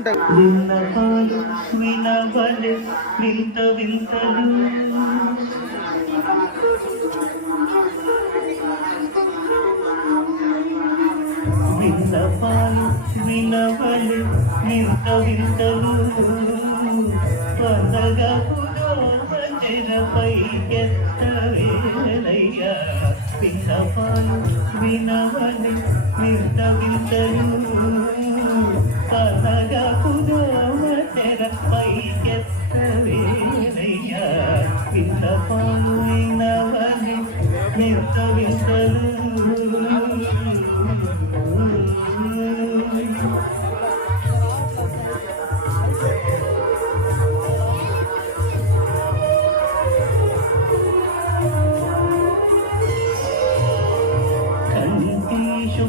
ఉంటాయి. విన్నపాలు వినవలె వింత వింతలు విన్నపాలు వినవలె వింత వింతలు పండగ తెరపై ఎత్తవేలయ్యా విన్నపాలు వినవలె వింత వింతలు పండగ తెరపై ఎత్తవేలయ్యా విన్నపాలు వినవలె వింత వింతలు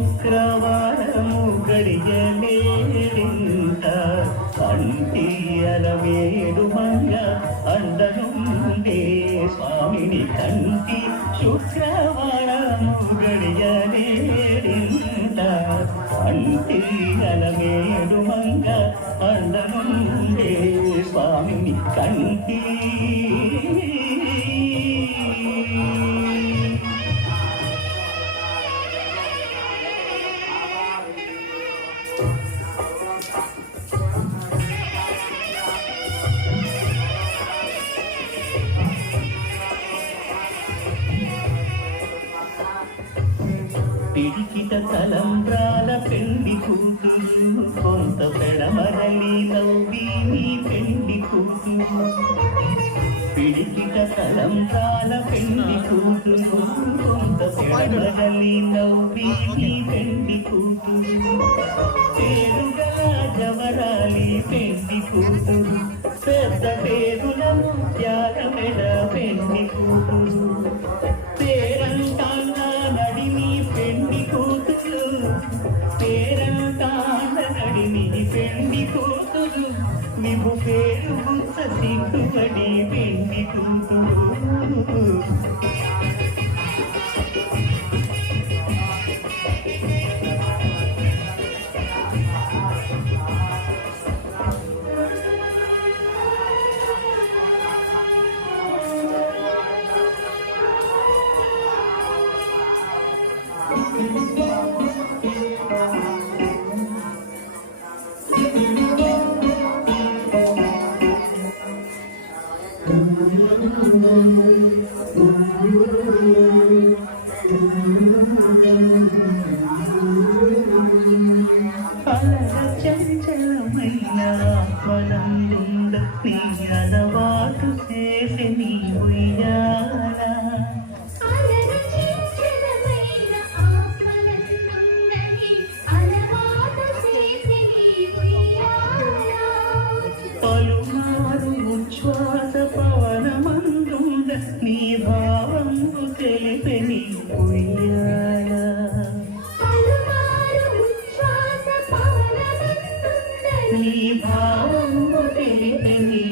శుక్రవారము గడియలేడింత అంటి అలవేడు మంగ అండనుండే స్వామిని కంటి శుక్రవారము గడియలేడింత అంటి అలవేడు మంగ అండనుండే స్వామిని కంటి పిడికిట తలంబ్రాల పెళ్లి కూతురు కొంత పెడమరలి నవ్వి నీ పెళ్లి కూతురు పిడికిట తలంబ్రాల పెళ్లి కూతురు కొంత పెడమరలి నవ్వి నీ పెళ్లి కూతురు పేరుగా జవరాలి పెళ్లి కూతురు పెద్ద పేరుల ముత్యాల మెడ పెళ్లి కూతురు పేరంటాన్న నడిని పెళ్లి కూతురు పేరంటాన్న నడిని పెళ్లి కూతురు విభు పేరు బుచ్చ సిగ్గుపడి పెళ్లి కూతురు చంచలమైన పలందుండ నీ అలవాటు చేసి నీ ఉయ్యాల పలుమారు ఉచ్ఛ్వాస పవనమందుండ నీ భావంబు తెలిపి నీ ఉయ్యాల నీ భావంబు తెలిపి నీ